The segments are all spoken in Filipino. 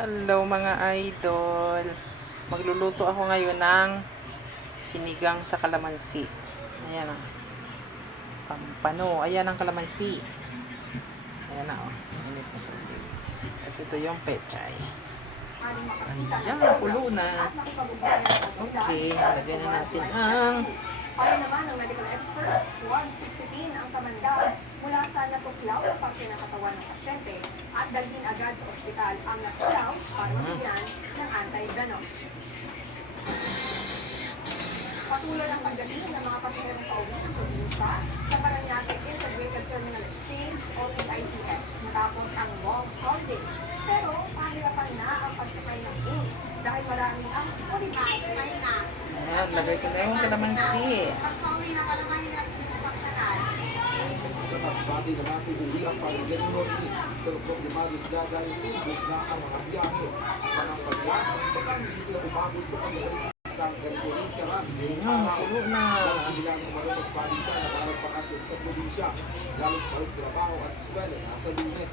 Hello mga idol. Magluluto ako ngayon ng sinigang sa kalamansi. Ayan o. Pampano. Ayan ang kalamansi. Ayan na o. Init na tubig. Tapos ito yung pechay. Ayan, pulo na. Okay, lagyan na natin ang Ayon naman ng medical experts, huwag siksitin ang kamandag mula sa natuklaw na parte ng katawan ng pasyente at dalhin agad sa ospital ang natuklaw para mabigyan ng anti-venom. Patuloy ang pagdating ng mga pasaherong pauwi ng probinsya sa Parañaque Integrated Terminal Exchange o PITX matapos ang long holiday. Pero pahirapan na ang pagsakay ng bus dahil marami ang holiday. ayan, lagay ko na yung kalamansi. Sa masbati na natin uwilang pagiging norte, tulog ni Maris Gaga yung tubig na ang mga biyahe. Ang pagyan, baka hindi sila umabot sa pagiging isang ganito-rin Pulo na. sila ang umarot at balita na parang pakasyon sa probinsya. Galing balik trabaho at swele nasa lunes.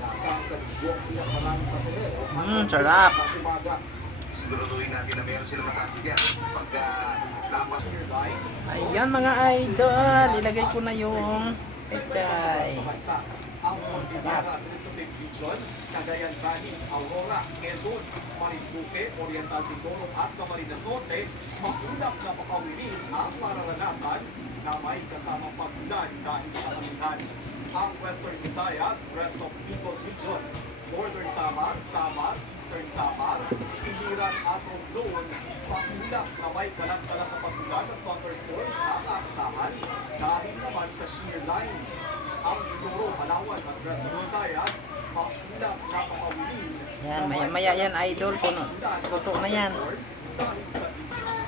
Nasaan sa buong pinakaraming pasahero. Sarap. Sa umaga. Siguraduhin natin na meron sila masasigyan pagka dapat Ayan mga idol. Ilagay ko na yung pechay. Ang Cordillera Administrative Region, Cagayan Valley, Aurora, Quezon, Marinduque, Oriental Mindoro at Camarines Norte, maulap na pakawilin ang mararanasan na may kasamang pagulan dahil sa amihan. Ang Western Visayas, Rest of Bicol Region, Northern Samar, Eastern Samar, Piliran at Romblon, paulap na may kalat-kalat na pagulan ng thunderstorms na aasahan dahil naman sa shear line. Ang Mindoro, Palawan at Rest of Visayas, maulap na pakawilin. Yan, maya-maya yan idol. Luto na yan.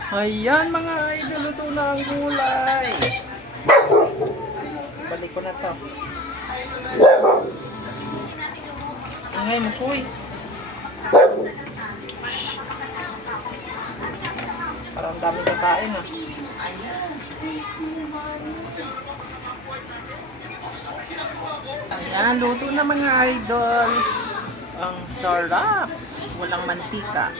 Ayan mga idol, luto na ang gulay. Balik ko na to. Ingay mo, suy. Shhh. Parang dami kakain ah. Ayan, luto na mga idol. Ang sarap. Walang mantika.